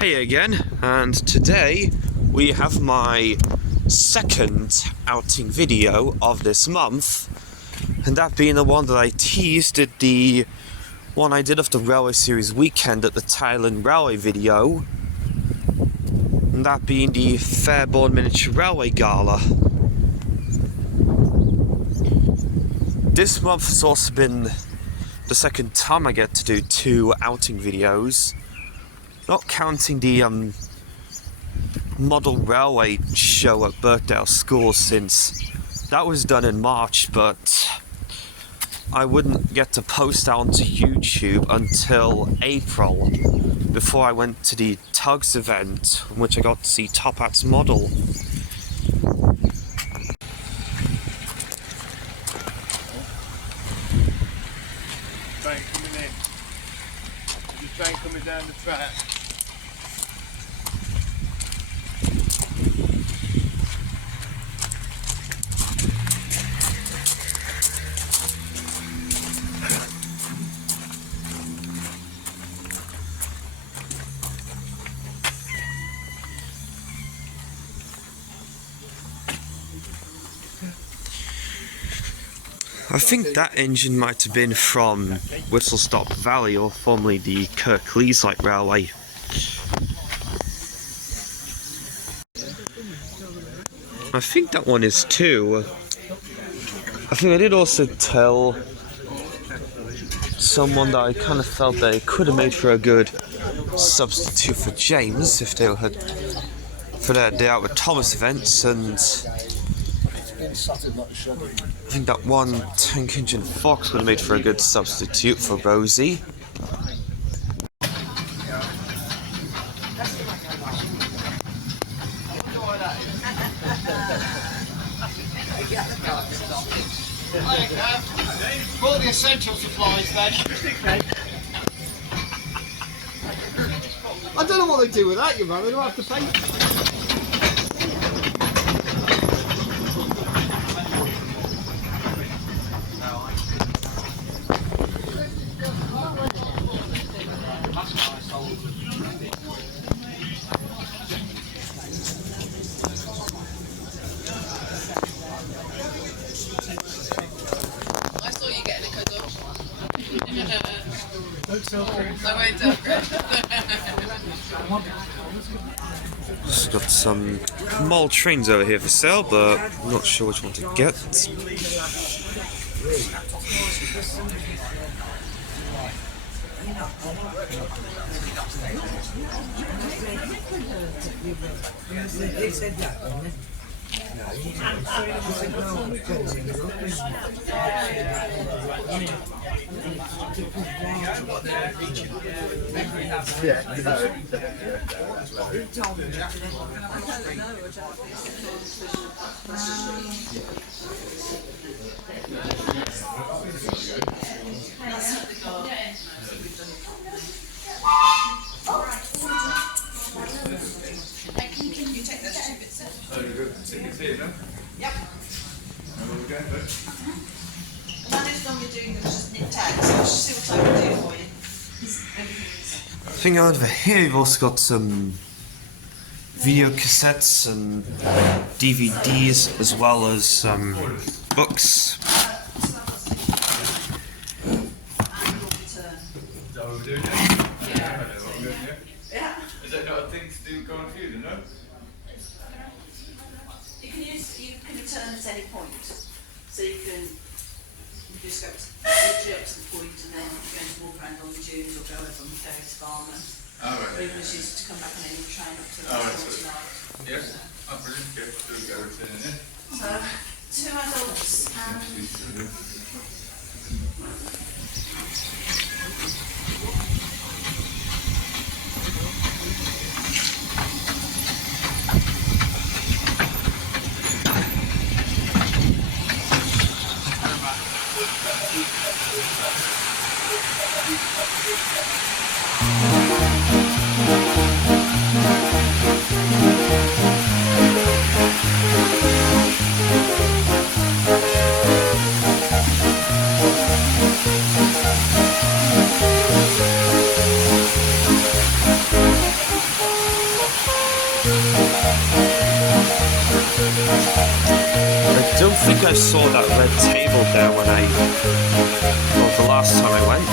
Hey again, and today we have my second outing video of this month, and that being the one that I teased at the one I did of the Railway Series weekend at the Thailand Railway video, and that being the Fairbourne Miniature Railway Gala. This month has also been the second time I get to do two outing videos. Not counting the model railway show at Birkdale School, since that was done in March, but I wouldn't get to post that onto YouTube until April, before I went to the Tugs event, in which I got to see Top Hat's model. Train coming in. There's a train coming down the track. I think that engine might have been from Whistle Stop Valley, or formerly the Kirklees Railway. I think that one is too. I think I did also tell someone that I kind of felt they could have made for a good substitute for James if they had for their Day Out with Thomas events, and I think that one tank engine Fox would have made for a good substitute for Rosie. All the essential supplies then. I don't know what they do with that, you man. They don't have to pay. Just got some mall trains over here for sale, but I'm not sure which one to get. Yep. I think over here we've also got some video cassettes and DVDs, as well as some books. Is that not a thing to do going through, you know? You can return at any point, so you can just go literally up to the point, and then you go and walk around on the dunes or go over from Ferry to Farnham. Or even choose to come back on any train up to the tonight. Yes, I'm brilliant. Go return in. So 2 adults and I saw that red table there when the last time I went.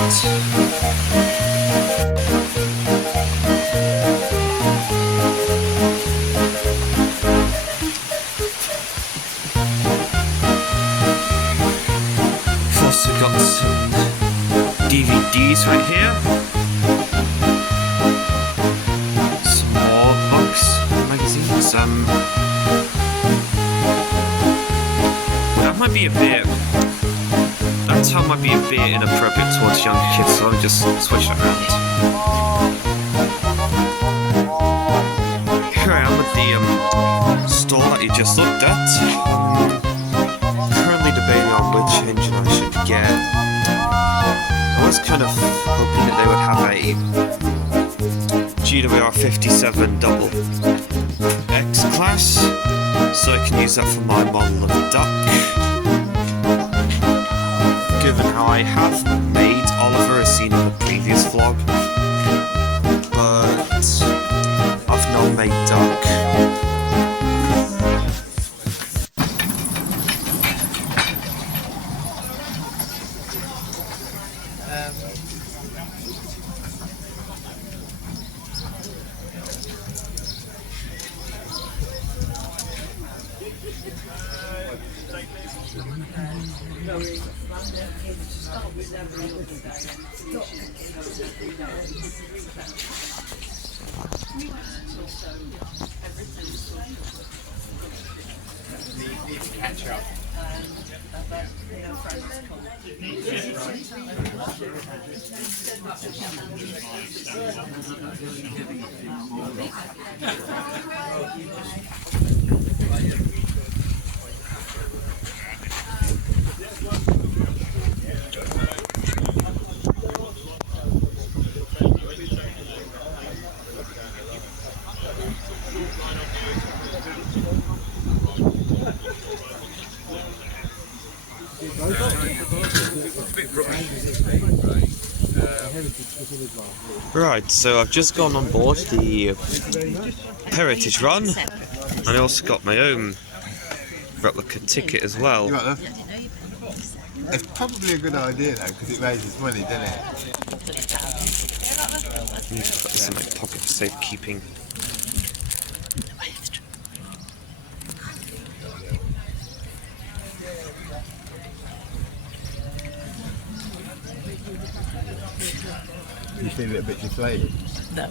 We've also got some DVDs right here. Some more books, magazines. That might be a bit. That tone might be a bit inappropriate towards younger kids, so let me just switch it around. Here I am at the store that you just looked at. Currently debating on which engine I should get. I was kind of hoping that they would have a GWR 57 double X class, so I can use that for my model of duck. Given how I have made Oliver as seen in the previous vlog, but I've not made duck. Need to catch up. Right, so I've just gone on board the Heritage Run, and I also got my own replica ticket as well. You got that? It's probably a good idea though, because it raises money, doesn't it? I need to put this in my pocket for safekeeping. You feel a little bit deflated? No.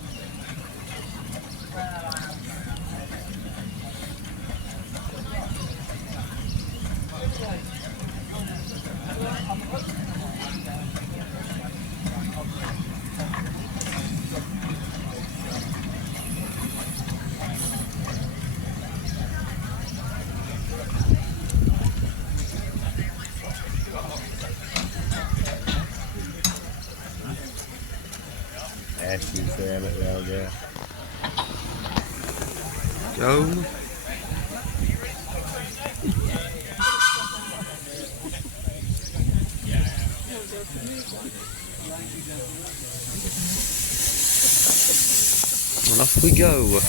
She's there, but well, yeah. Go. And off we go.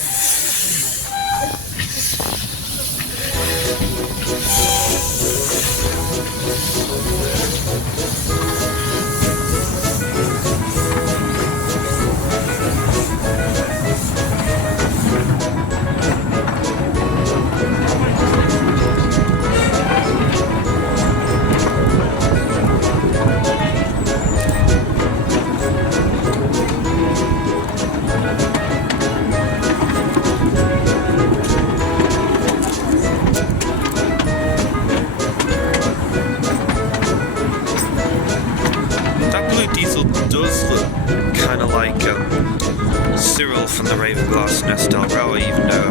From the Ravenglass and Estelle Railway, even though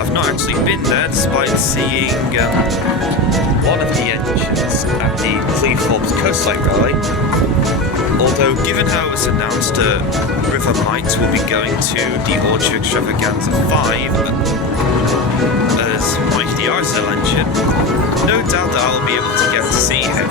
I've not actually been there, despite seeing one of the engines at the Cleveforbes Coastline Railway. Although, given how it was announced that River Might will be going to the Awdry Extravaganza 5 as Mike the RSL engine, no doubt that I will be able to get to see him.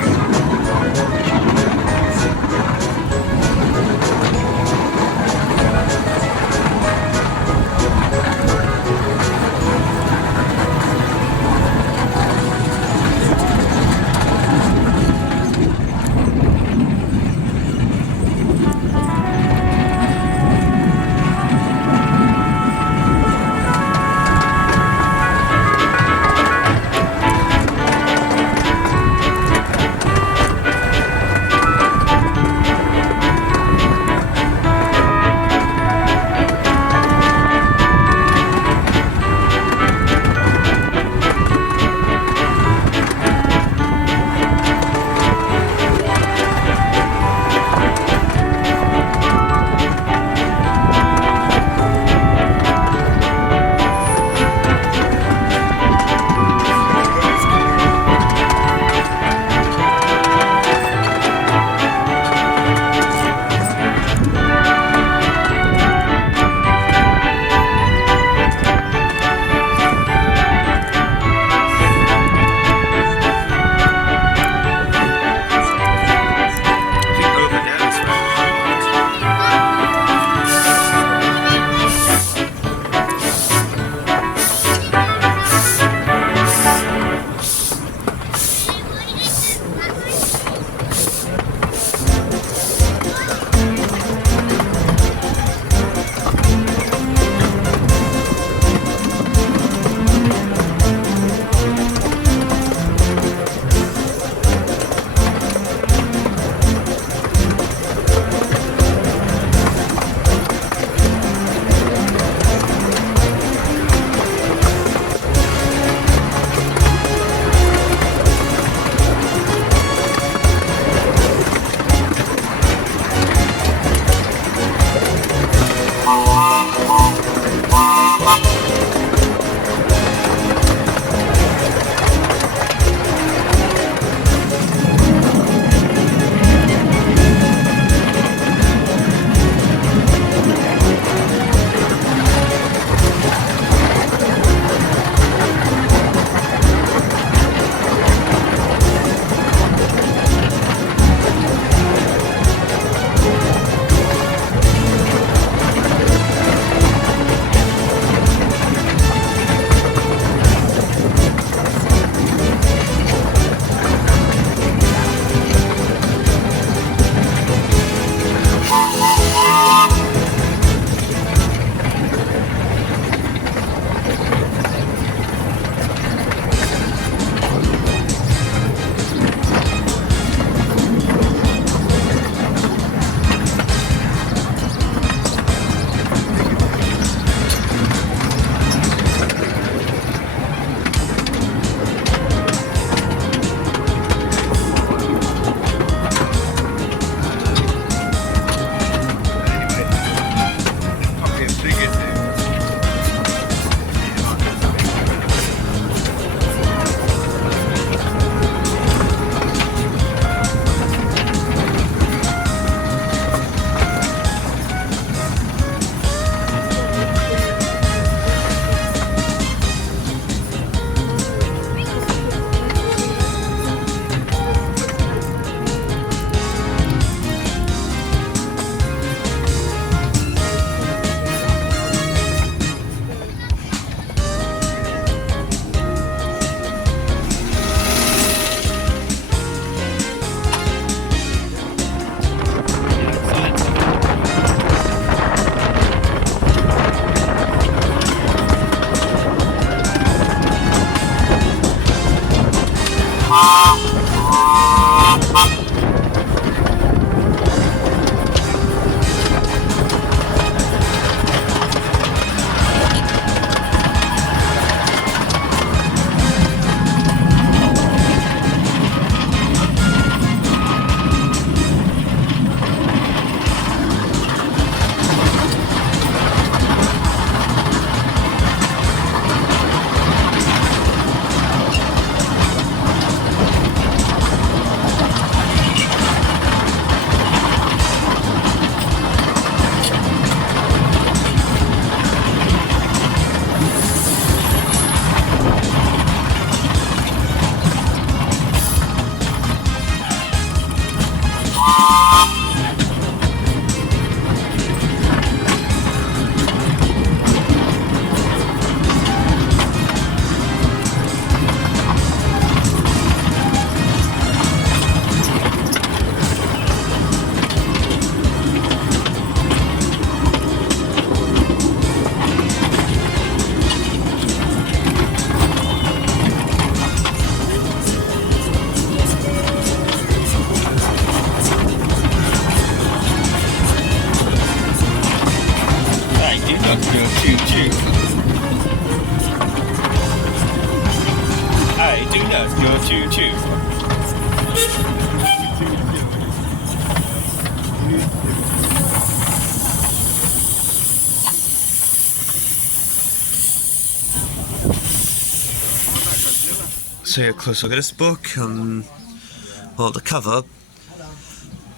So a close look at this book, well, the cover.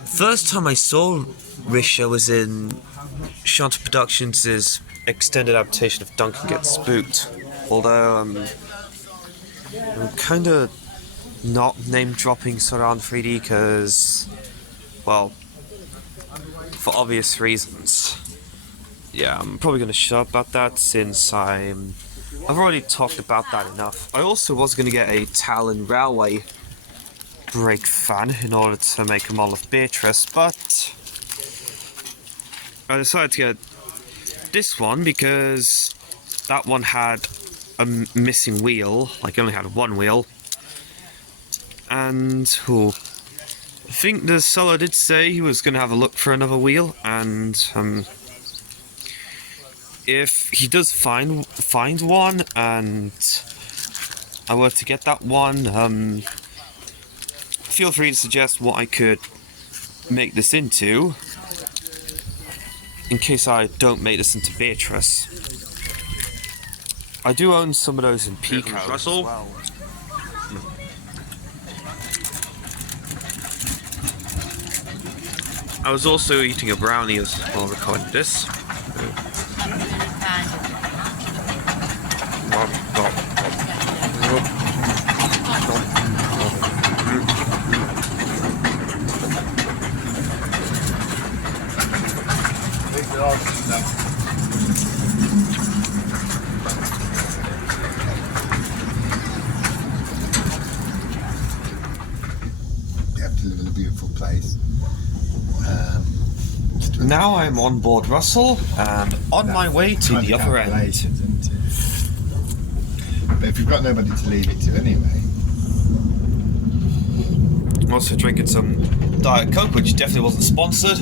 First time I saw Risha was in Shanta Productions' extended adaptation of Duncan Gets Spooked. Although I'm kind of not name-dropping Surround 3D because, well, for obvious reasons. Yeah, I'm probably going to shut up about that since I've already talked about that enough. I also was going to get a Talon Railway brake fan in order to make a model of Beatrice, but I decided to get this one because that one had a missing wheel, like it only had one wheel, and I think the seller did say he was going to have a look for another wheel, and if he does find one and I were to get that one, feel free to suggest what I could make this into. in case I don't make this into Beatrice. I do own some of those in Pico as well. I was also eating a brownie as while recording this. You have to live in a beautiful place. Now I'm on board Russell and on my way to the other end. Isn't it? But if you've got nobody to leave it to anyway. I'm also drinking some Diet Coke, which definitely wasn't sponsored.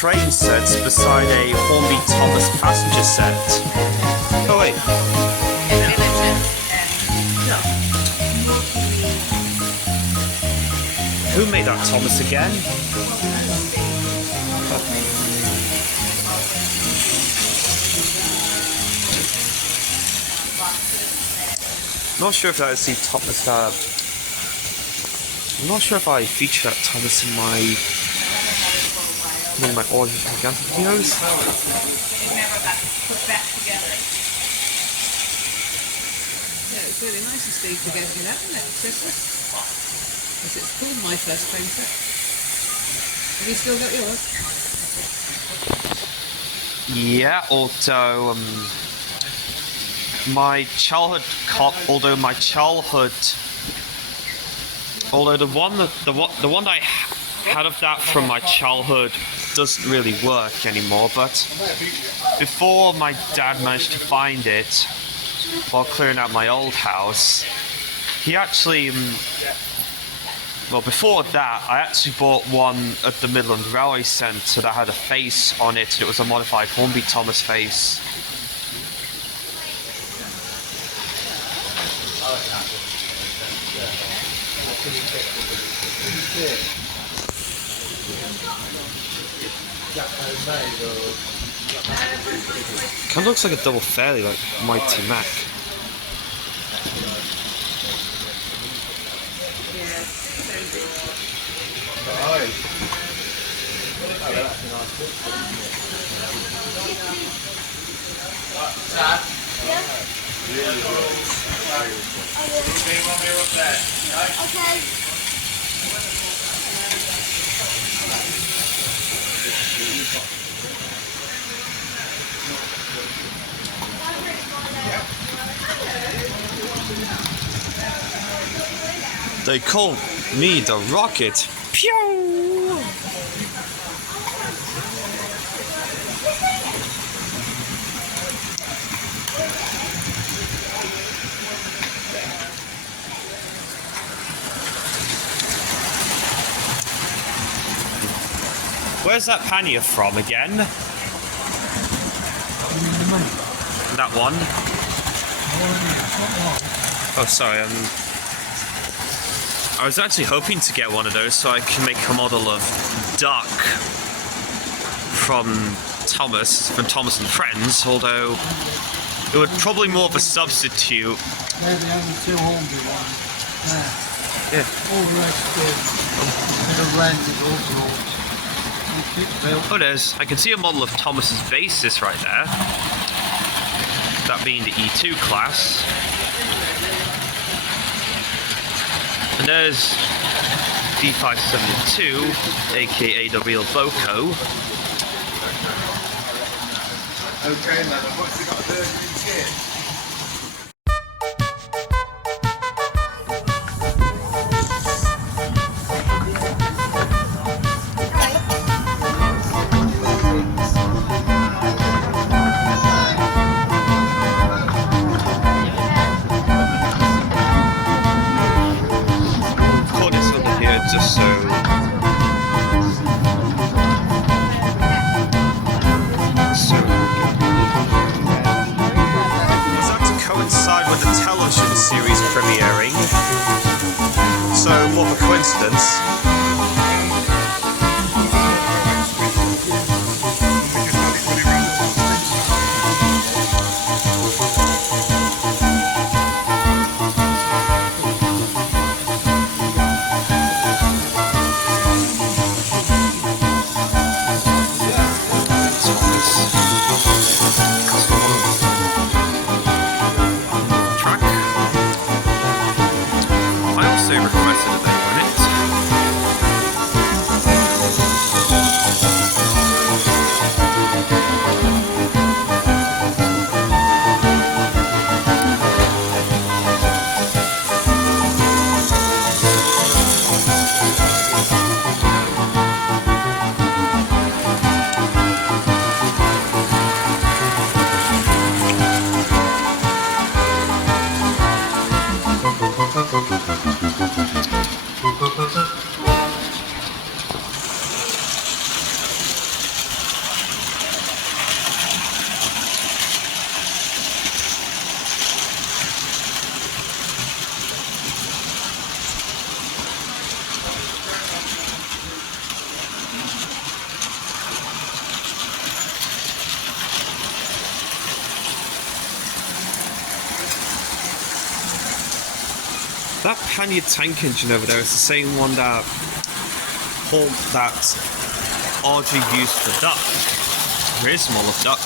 train sets beside a Hornby Thomas passenger set. Oh wait. Who made that Thomas again? Not sure if that is the Thomas. I'm not sure if I feature that Thomas in my one of my Awdry Extravaganza videos. Yeah, it's really nice of Steve to get me that, isn't it? Christmas. Because it's called My First Train Set. Have you still got yours? Yeah, although my childhood, although the one that I had of that from my childhood doesn't really work anymore. But before my dad managed to find it while clearing out my old house, he actually, well, before that, I actually bought one at the Midland Railway Centre that had a face on it, and it was a modified Hornby Thomas face. Kind of looks like a double fairly, like Mighty Mac. They call me the Rocket. Pew! Where's that pannier from again? That one? Oh, sorry, I was actually hoping to get one of those so I can make a model of Duck from Thomas and Friends, although it would probably more of a substitute. They're the only two Hornby ones there. Yeah. All the rest are rented Oh, there's. I can see a model of Thomas's basis right there. That being the E2 class. And there's D572, aka the real Boko. Okay, madam, what's he got to do in here? Just so. Was that to coincide with the television series premiering? So, what a coincidence. Requested that they win it. That pannier tank engine over there is the same one that Awdry used for the duck. There is some olive duck.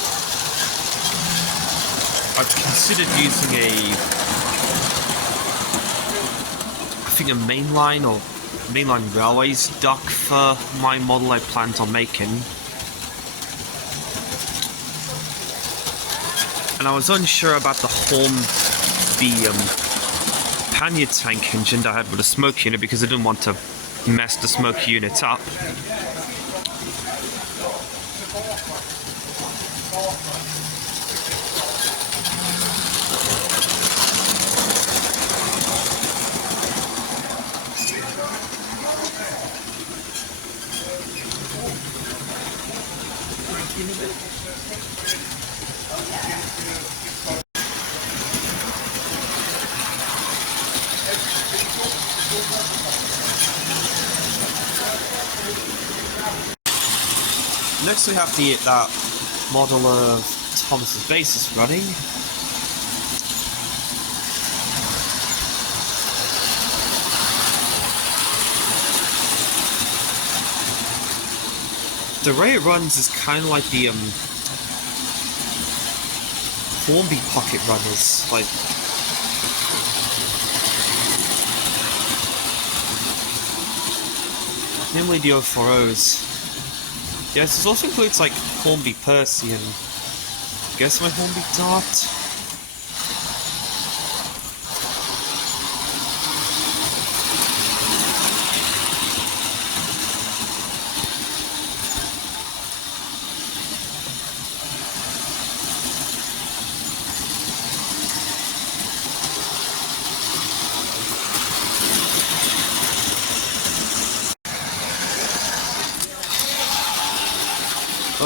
I've considered using a mainline railways duck for my model I planned on making. And I was unsure about the pannier tank engine that I had with the smoke unit because I didn't want to mess the smoke unit up. Next we have that model of Thomas's basis running. The way it runs is kind of like the Hornby pocket runners, like namely the 040s. Yes, this also includes like Hornby Percy and I guess my Hornby Dart.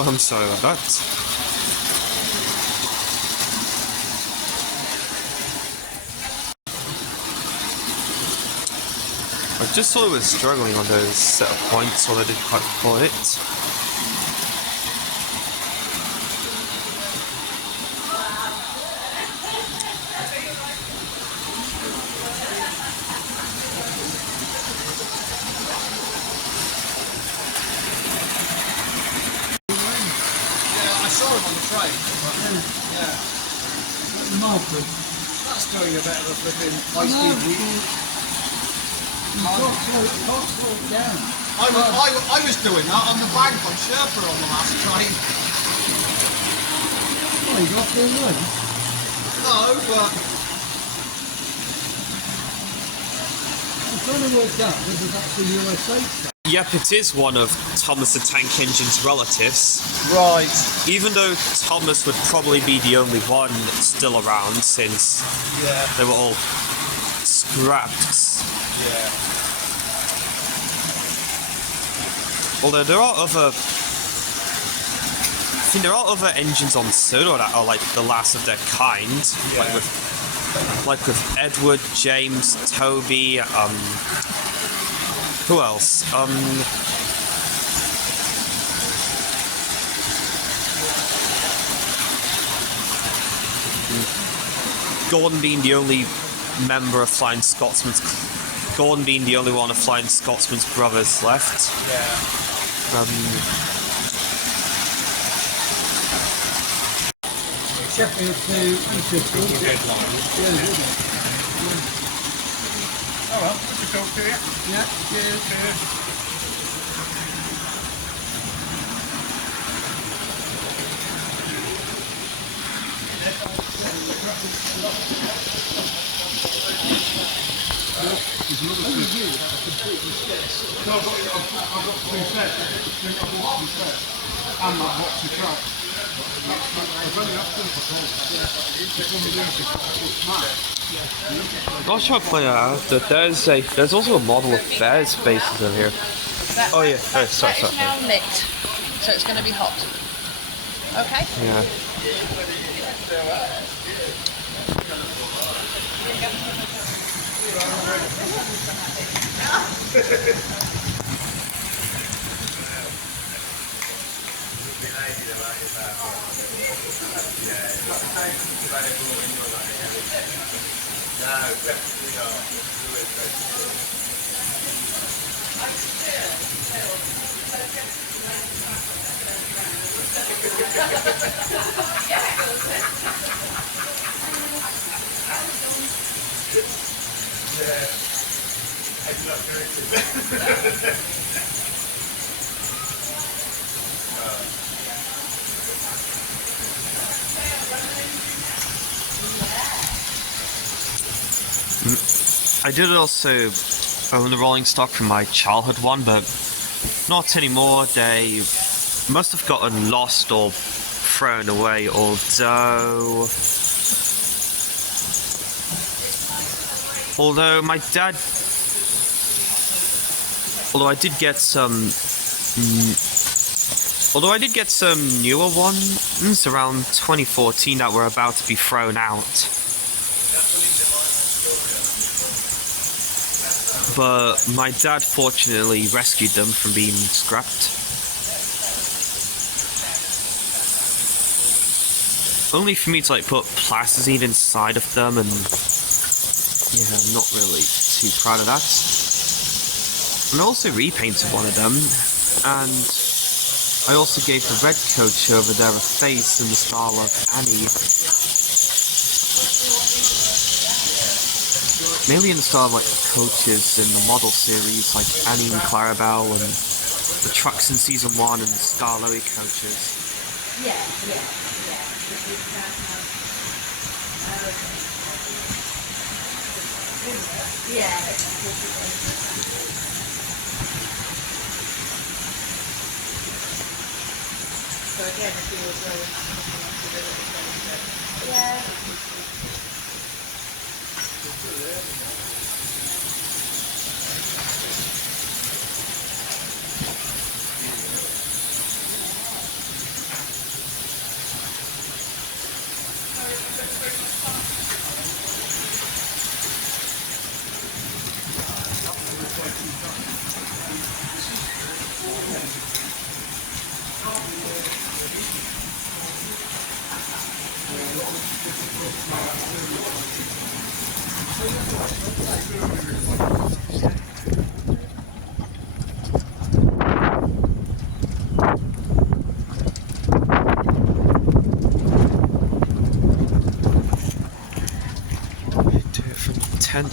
Oh, I'm sorry about that. I just thought I was struggling on those set of points, so I didn't quite pull it. I saw him on the train. Yeah. That's going a bit of a flipping high-speed route. I was doing that on the bank on Sherpa on the last train. Oh, you got full run? No, but I'm trying to work out whether that's the USA stuff. Yep, it is one of Thomas the Tank Engine's relatives. right. Even though Thomas would probably be the only one still around since Yeah. they were all scrapped. Yeah. Although there are other engines on Soda that are like the last of their kind. Yeah. Like with Edward, James, Toby, who else? Gordon being the only member of Flying Scotsman's... Gordon being the only one of Flying Scotsman's brothers left. Yeah. Sheffield to Eastfield. Oh well, good talk to you. Yeah, cheers. So I've got two sets. I've got two sets. And that box of track. I've only got Not sure if there's also a model of Bear's bases in here. Oh yeah, sorry. That is now lit, so it's going to be hot. Okay? Yeah. I did also own the rolling stock from my childhood one, but not anymore. They must have gotten lost or thrown away, although my dad, although I did get some newer ones around 2014 that were about to be thrown out. But my dad fortunately rescued them from being scrapped. Only for me to like put plasticine inside of them, and yeah, I'm not really too proud of that. And I also repainted one of them, and I also gave the red coach over there a face in the style of Annie. Mainly in the style of like the coaches in the model series, like Annie and Clarabelle, and the trucks in season 1 and the Scarlowy coaches. Yeah. So again, if you were going to yeah.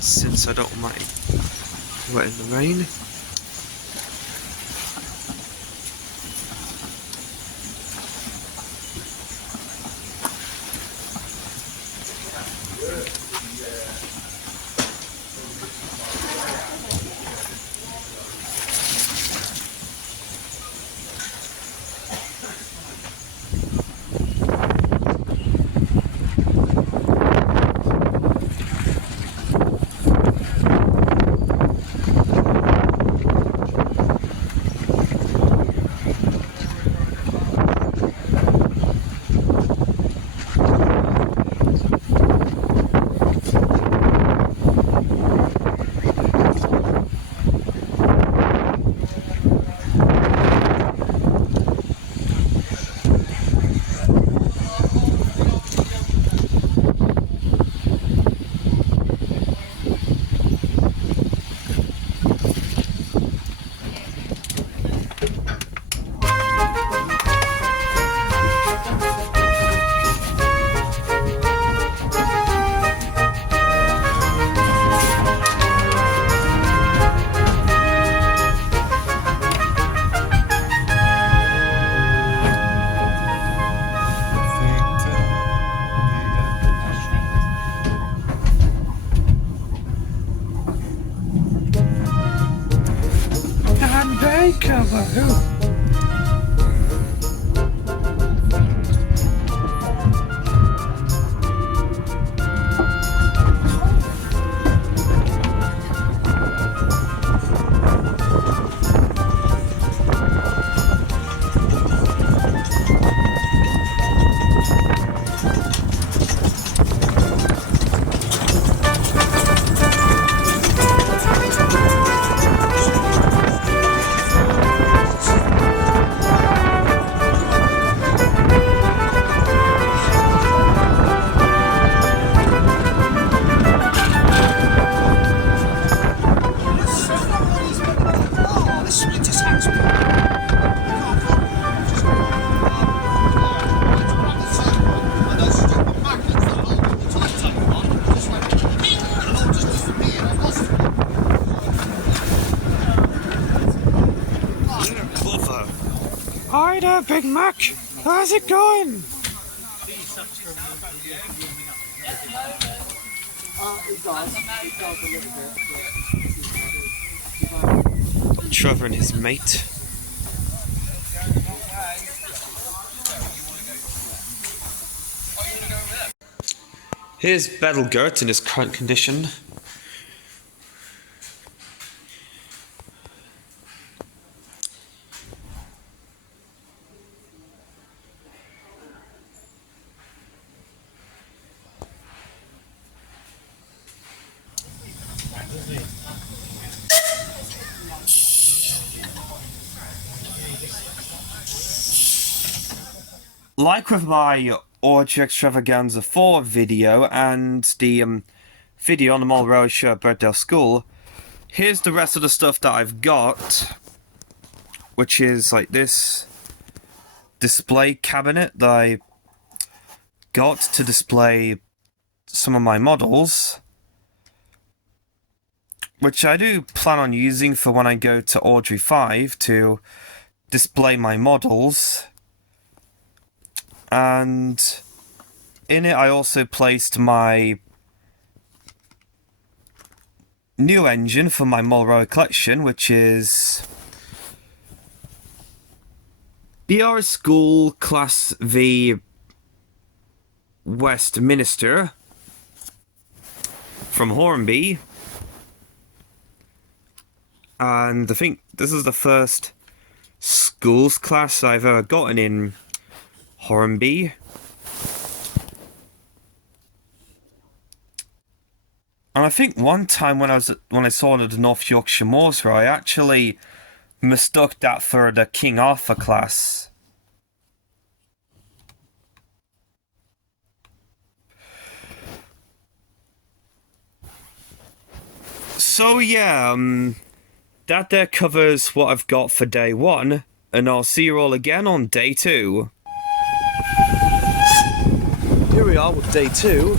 Since I don't mind wet in the rain. Hello, Big Mac. How's it going? Trevor and his mate. Here's Battlegurt in his current condition. Like with my Awdry Extravaganza 4 video and the video on the Mulrose show at Birkdale School, here's the rest of the stuff that I've got, which is like this display cabinet that I got to display some of my models, which I do plan on using for when I go to Awdry 5 to display my models. And in it I also placed my new engine for my Mulroy collection, which is BR School Class V Westminster from Hornby. And I think this is the first schools class I've ever gotten in Hornby. And I think one time when I saw it at the North Yorkshire Moors, I actually mistook that for the King Arthur class. So yeah, that there covers what I've got for day 1, and I'll see you all again on day 2. Here we are with day 2.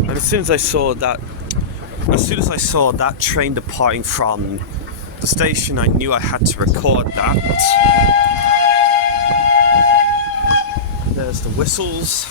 And as soon as I saw that train departing from the station, I knew I had to record that. There's the whistles.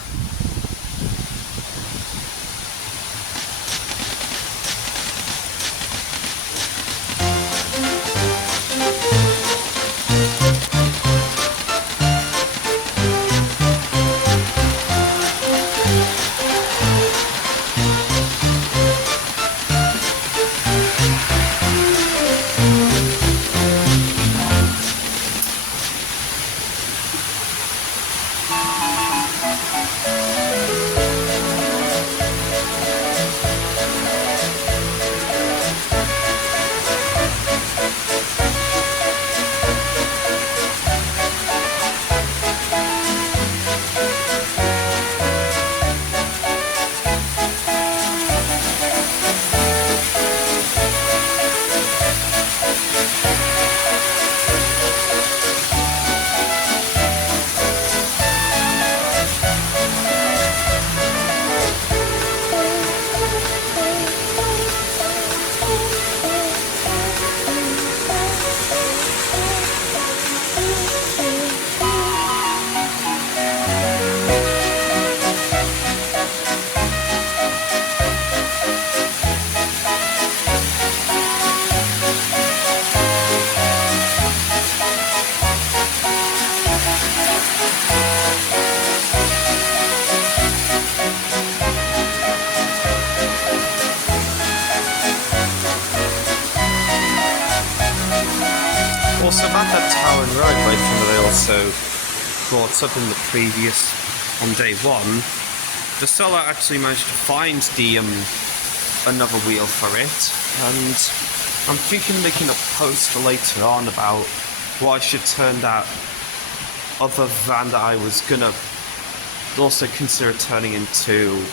Also, about that tower and roadway thing that I also brought up in the previous, on day 1, the seller actually managed to find the another wheel for it, and I'm thinking of making a post later on about what I should turn that other van that I was gonna also consider turning into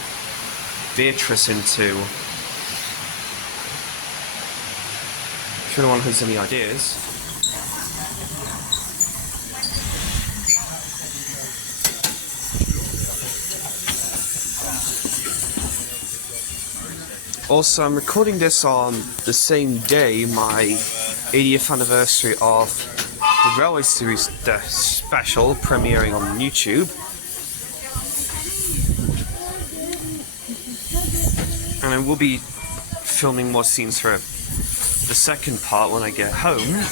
Beatrice into. If anyone has any ideas. Also, I'm recording this on the same day, my 80th anniversary of the Railway Series special premiering on YouTube. And I will be filming more scenes for the second part when I get home.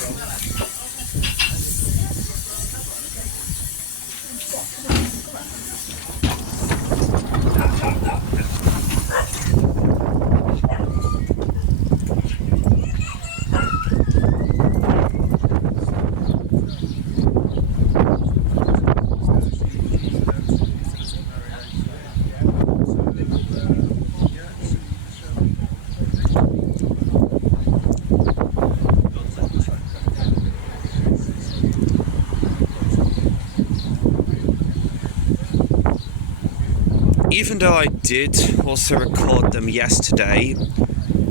Even though I did also record them yesterday,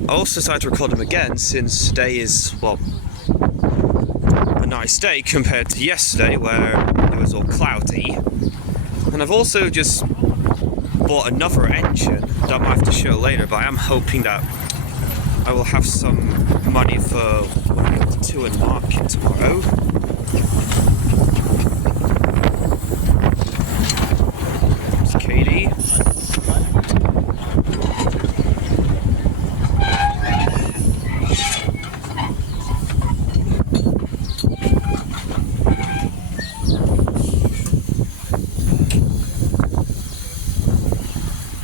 I also decided to record them again since today is, well, a nice day compared to yesterday where it was all cloudy. And I've also just bought another engine that I might have to show later, but I am hoping that I will have some money for the tour and market tomorrow. There's Katie.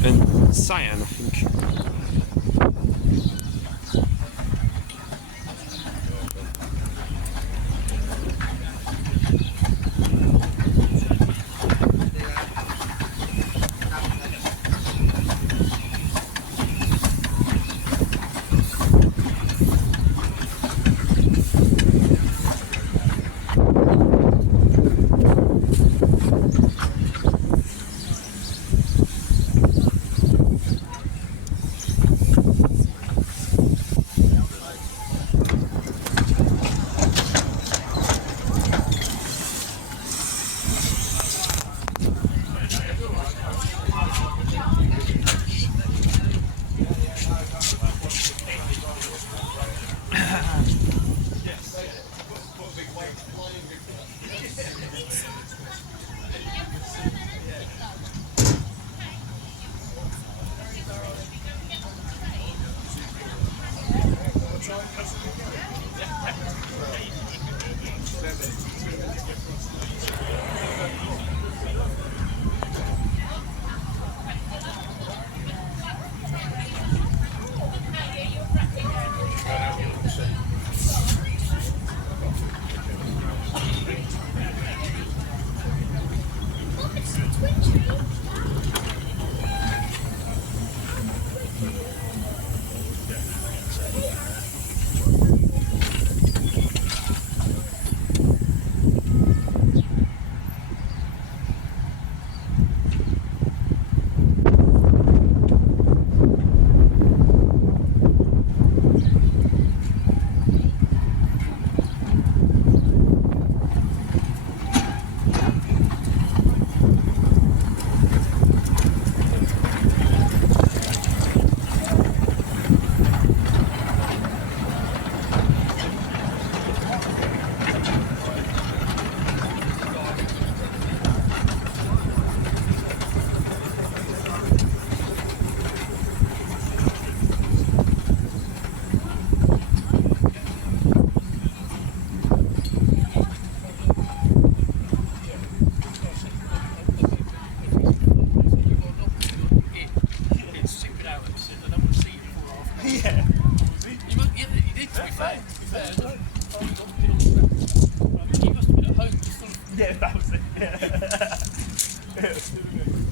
And Cyan, I think.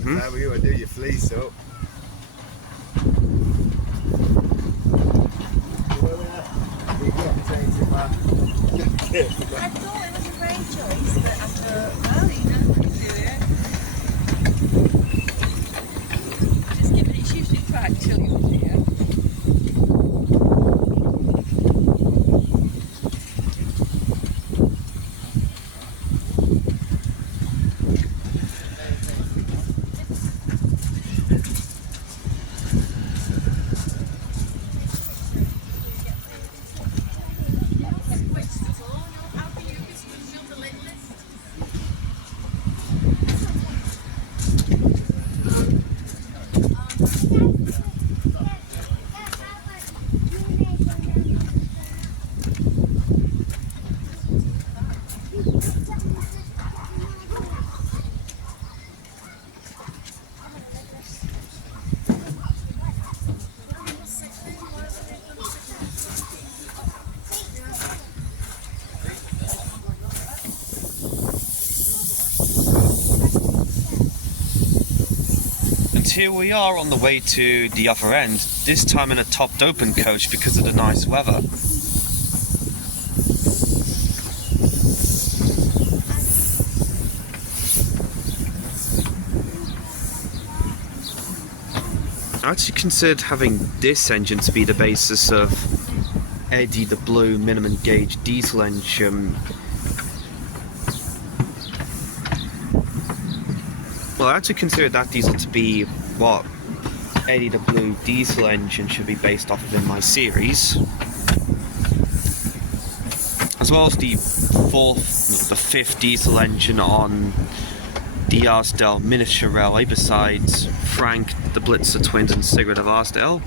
How are you? I do your fleece up. I thought it was a great choice, but I thought, well, you know, we can do it. Just give it its usually crack till you want it. here we are on the way to the other end, this time in a topped open coach because of the nice weather. I actually considered having this engine to be the basis of Eddie the Blue minimum gauge diesel engine. Well, I actually considered that diesel to be what Eddie the Blue diesel engine should be based off of in my series, as well as the fifth diesel engine on the Arsdale Miniature Railway, besides Frank, the Blitzer twins, and Sigrid of Arsdale.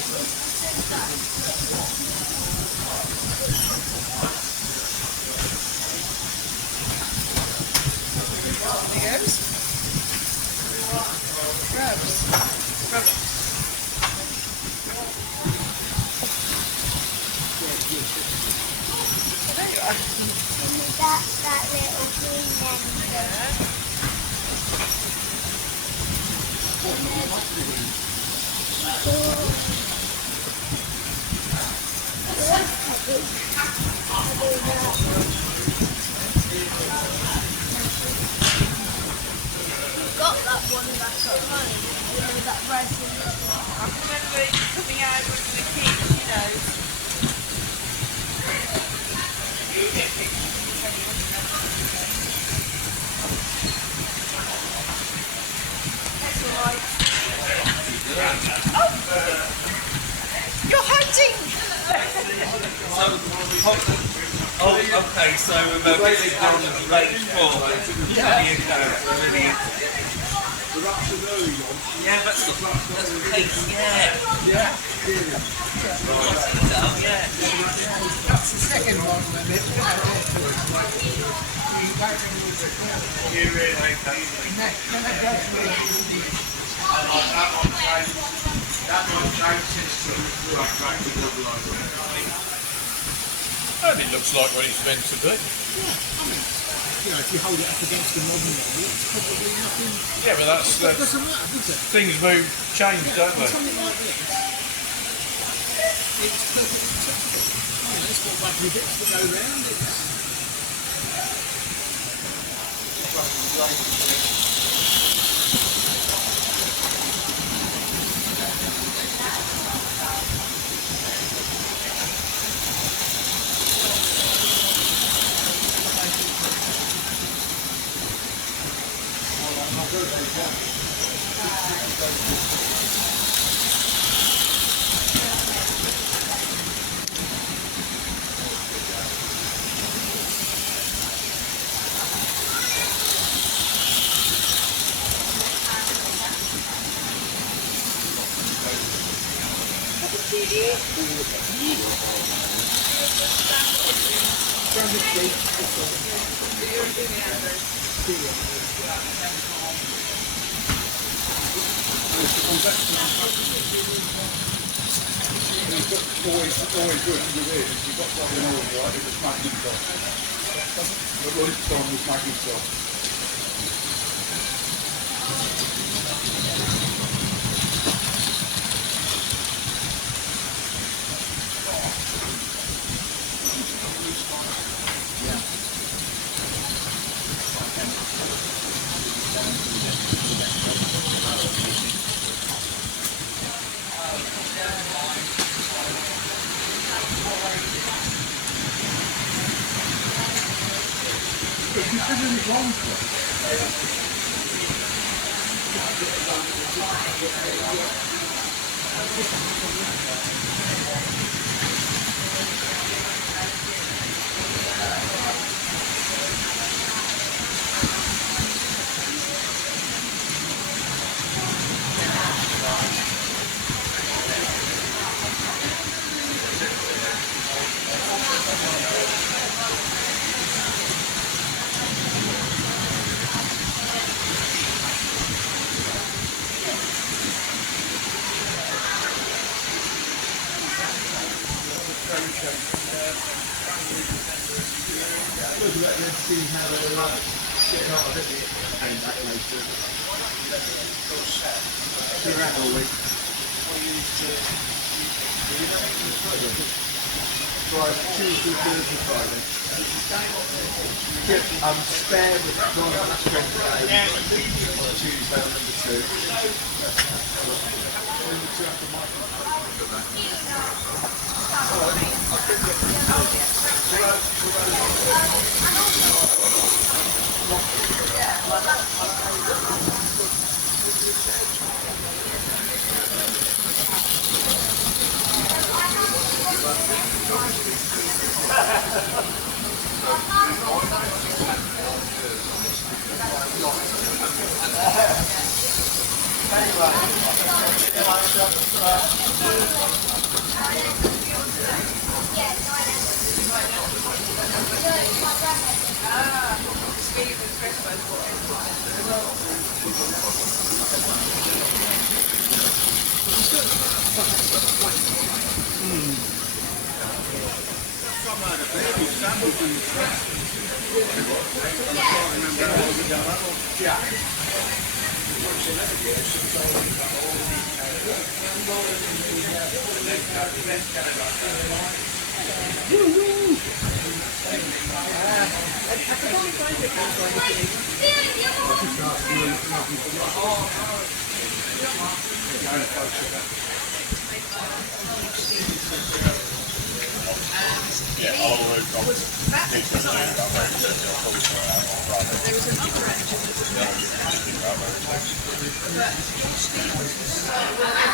There goes. Grubs. There you are. That little green one. Got that one back at home. You know, that red one. I remember it coming out when we were kids, you know. That's all right. You're hunting! Oh, okay, so we're really down the lake floor. Yeah, you go, really. Yeah, that's the case, yeah. Yeah. Yeah. That's the second one, and it's You really okay. And it looks like what it's meant to be. you know, if you hold it up against the modern one, it's probably nothing. Yeah, but that's It doesn't matter, does it? things move, change, don't they? Something like this, it's perfectly acceptable. You know, it's got rugby bits that go round. Always good to do this. You've got something on, right? It's a smacking stuff. The lunchtime was smacking stuff. Tuesday, Thursday, Friday. Spare with Wednesday, Tuesday, number 2. Number 2 after Michael.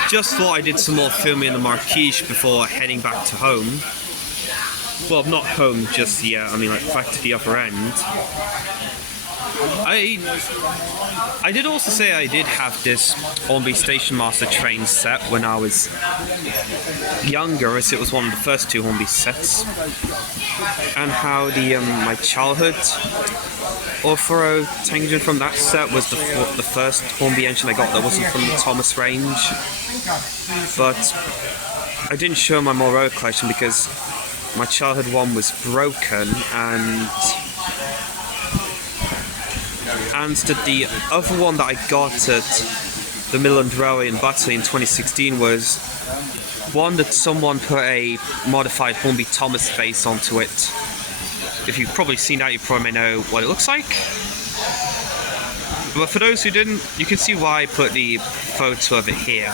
Just thought I did some more filming in the Marquise before heading back to home. Well, not home just yet, I mean like back to the upper end. I did also say I did have this Hornby Station Master train set when I was younger, as it was one of the first two Hornby sets. And how the my childhood Orforo Tangent from that set was the first Hornby engine I got that wasn't from the Thomas range. But I didn't show my Morrow collection because my childhood one was broken, and the other one that I got at the Midland Railway in Butterley in 2016 was one that someone put a modified Hornby Thomas face onto it. If you've probably seen that, you probably may know what it looks like. But for those who didn't, you can see why I put the photo of it here.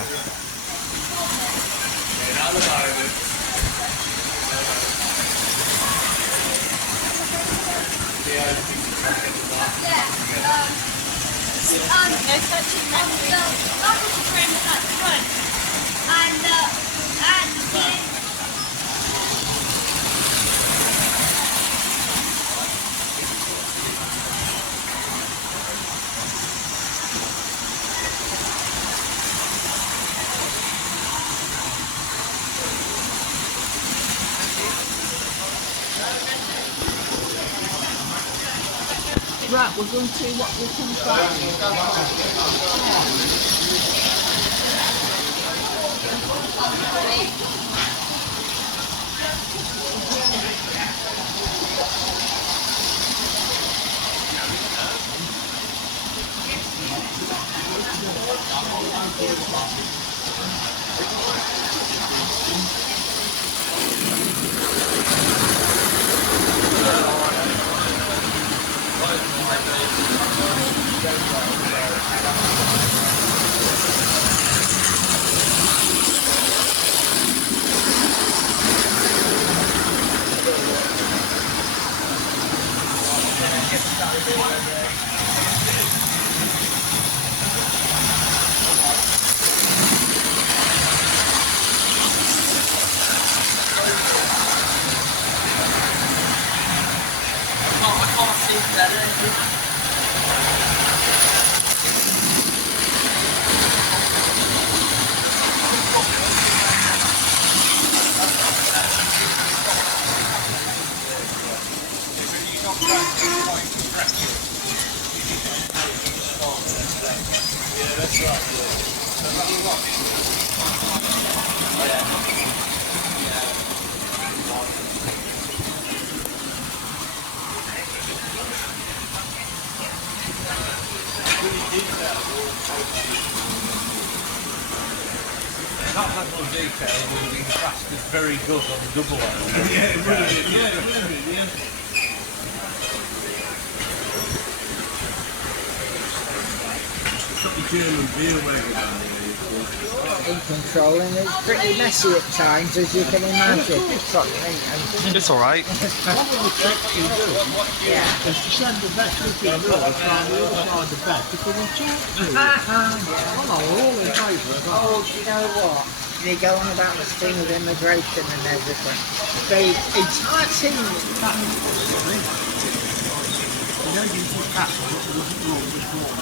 Right, we're going to see what we can find. That level of detail would have been classed as very good on double O. Yeah, it would have been, yeah, it would have been, yeah. Got the German beer wagon down there. In control, and it's pretty messy at times, as you can imagine. It's alright. One of the tricks you do is to send the best looking girls around the other side of the bed to come and talk to you. Well, we're all in favour of that. Oh, do you know what? They go on about the thing with immigration and everything. It's hard to... You know, you put that on, but there wasn't wrong before.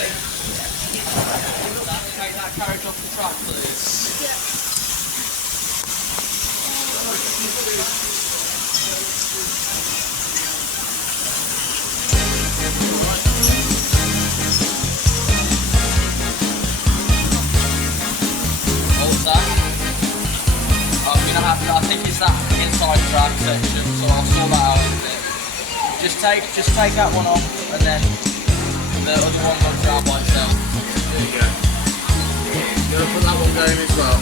Take that carriage off the track, please. What's that? I'm gonna have to. I think it's that inside track section, so I'll sort that out in a bit. Just take that one off, and then the other one runs around by itself. There you go. You gonna put that one going as well?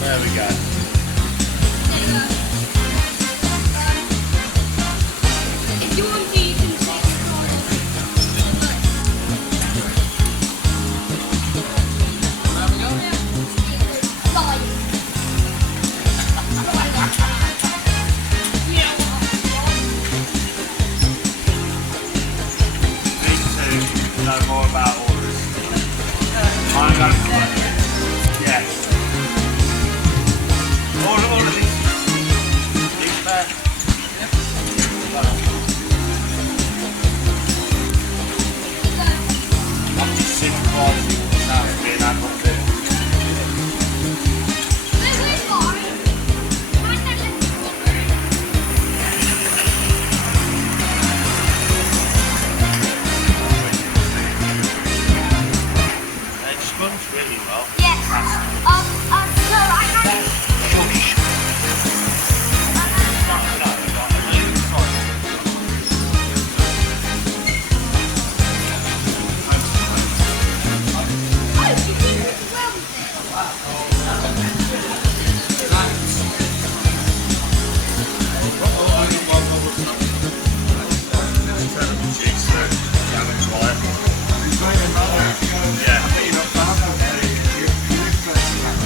There we go. If you want to, you can take it on. There we go. Need to know more about orders. I'm going to play. Yes. All of these. These there. I'm just supervising now it's being handled there. They sponge really well. Yes. So I had Shush.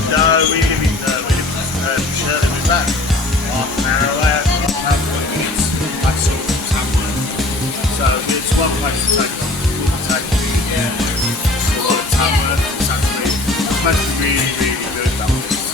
No, we live in Shirley. Was that half an hour away? That's sort of Tamworth. So it's one place to take on. It's a lot of Tamworth. It's actually supposed to be really, really good. That place.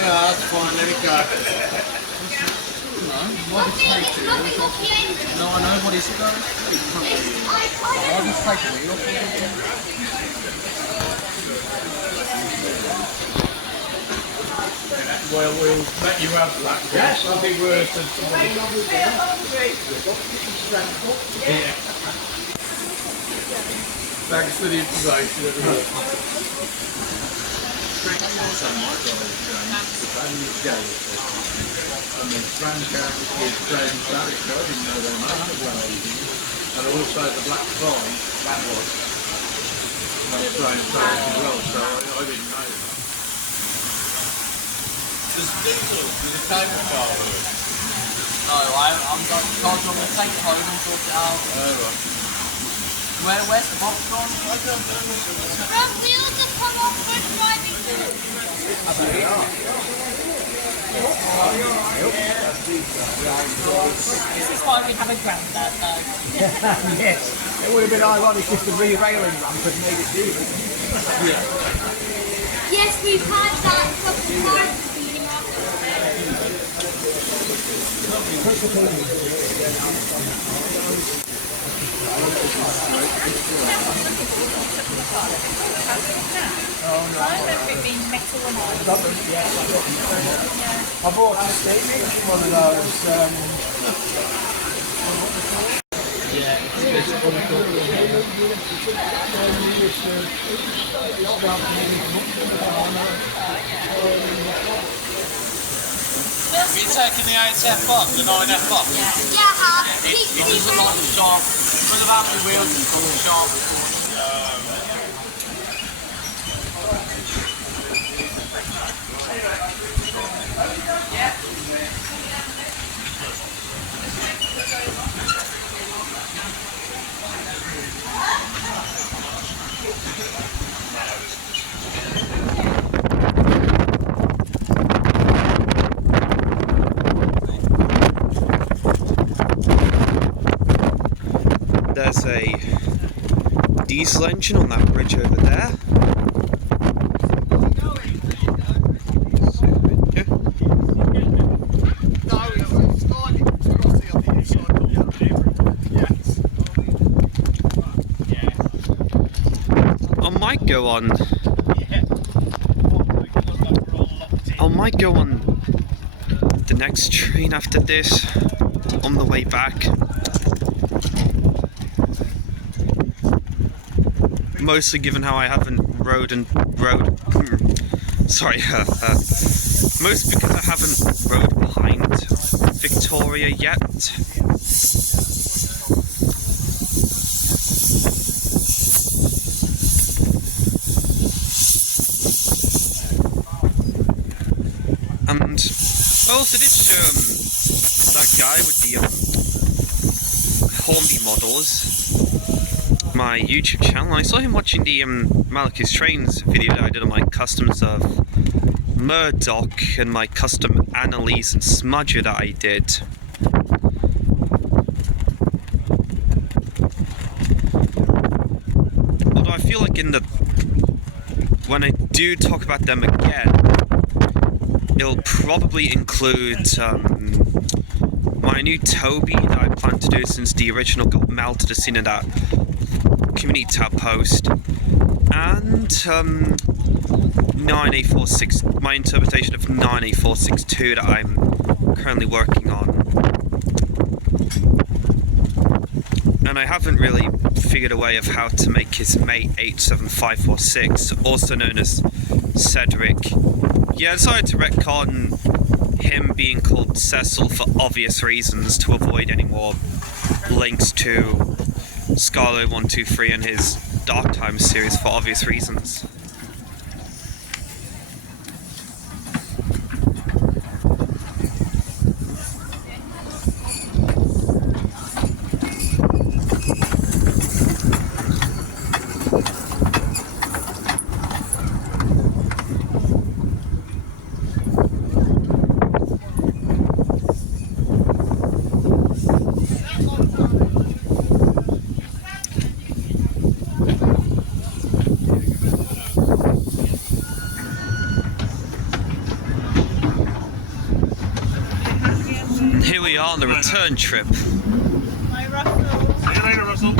That's fine, let it go. nothing off the engine. No, I know what is it though. I'll just take the wheel. Well, we'll let you have that. Yes, I'll be worse than somebody. Yeah. Thanks for the information, everyone. And then Grand Carpet with Grand Barrick, I didn't know they made the Grand Evening. And also the Black Pride, that was. That's Grand Barrick as well, so I didn't know that. Does Diesel, does the table bar work? No, I'm going to take it home and sort it out. Where's the box gone? I don't know. Front wheels have come off for driving. This is why we have a granddad though. Yes, it would have been ironic if the re-railing ramp had made it do it. Yes, we've had that a couple of times beating up. I remember it being metal and iron. I bought a statement, one of those. Have you taken the 8F off, the 9F off? Yeah, It doesn't like the sharp, because of how many wheels it's called sharp. There's a diesel engine on that bridge over there. I might go on the next train after this on the way back. Mostly given how I haven't mostly because I haven't rode behind Victoria yet. And I also did show that guy with the Hornby models my YouTube channel. I saw him watching the Malachus Trains video that I did on my customs of Murdoch and my custom Annalise and Smudger that I did. Although I feel like when I do talk about them again, it'll probably include my new Toby that I plan to do since the original got melted as seen in that community tab post, and 98462, my interpretation of 98462 that I'm currently working on. And I haven't really figured a way of how to make his mate 87546, also known as Cedric. Yeah, I decided to retcon him being called Cecil for obvious reasons, to avoid any more links to Scarlo 123 and his Dark Times series for obvious reasons. Here we are on the return trip. Hi, Russell. See you later, Russell.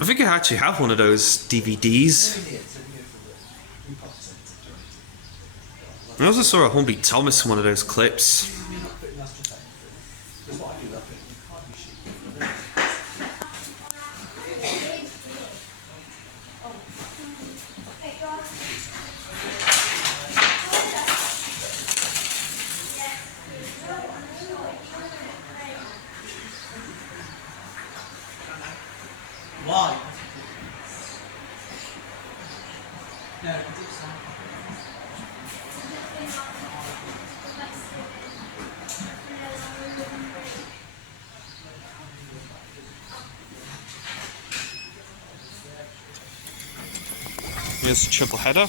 I think I actually have one of those DVDs. I also saw a Hornby Thomas in one of those clips. Why? Here's a triple header.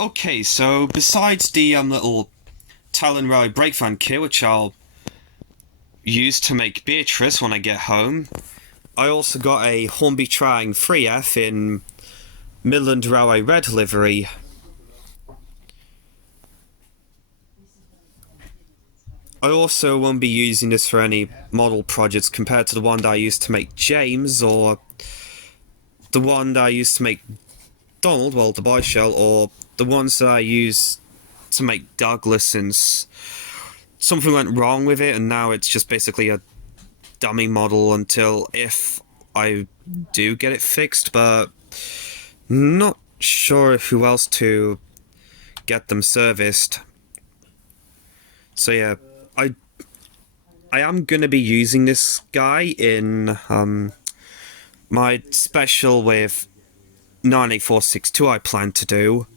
Okay, so besides the little Talon Railway brake van kit, which I'll use to make Beatrice when I get home, I also got a Hornby Trang 3F in Midland Railway red livery. I also won't be using this for any model projects compared to the one that I used to make James, or the one that I used to make Donald, well, the boy shell, or the ones that I used to make Douglas, since something went wrong with it and now it's just basically a dummy model until if I do get it fixed, but not sure who else to get them serviced. So yeah, I am going to be using this guy in my special with 98462 I plan to do,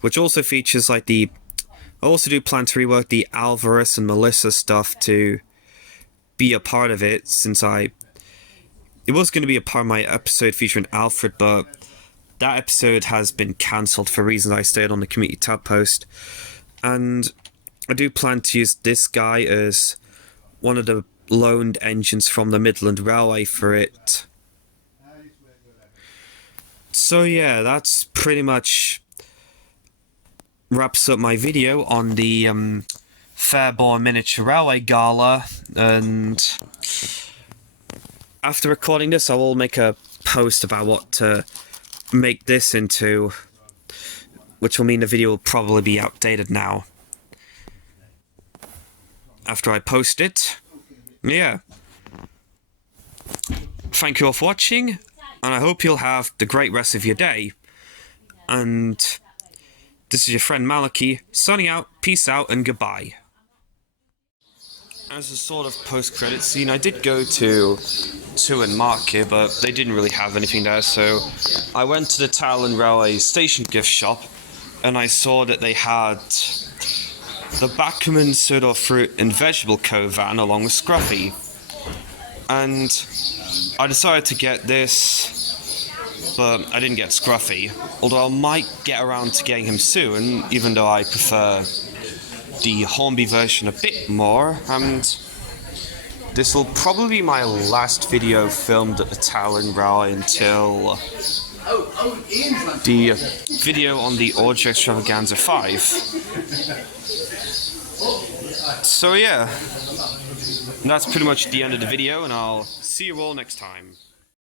which also features like I also do plan to rework the Alvarez and Melissa stuff to be a part of it, since it was going to be a part of my episode featuring Alfred, but that episode has been cancelled for reasons I stated on the community tab post. And I do plan to use this guy as one of the loaned engines from the Midland Railway for it. So yeah, that's pretty much wraps up my video on the Fairbourne Miniature Railway Gala, and after recording this I will make a post about what to make this into, which will mean the video will probably be outdated now after I post it. Yeah. Thank you all for watching, and I hope you'll have the great rest of your day. And this is your friend Maliki, signing out, peace out, and goodbye. As a sort of post-credit scene, I did go to and Market, but they didn't really have anything there, so I went to the Talon Railway Station gift shop, and I saw that they had the Backerman Soda Fruit and Vegetable Co. van along with Scruffy. And I decided to get this, but I didn't get Scruffy, although I might get around to getting him soon, even though I prefer the Hornby version a bit more. And this will probably be my last video filmed at the Talon Railway until the video on the Awdry Extravaganza 5. So yeah, that's pretty much the end of the video, and I'll see you all next time.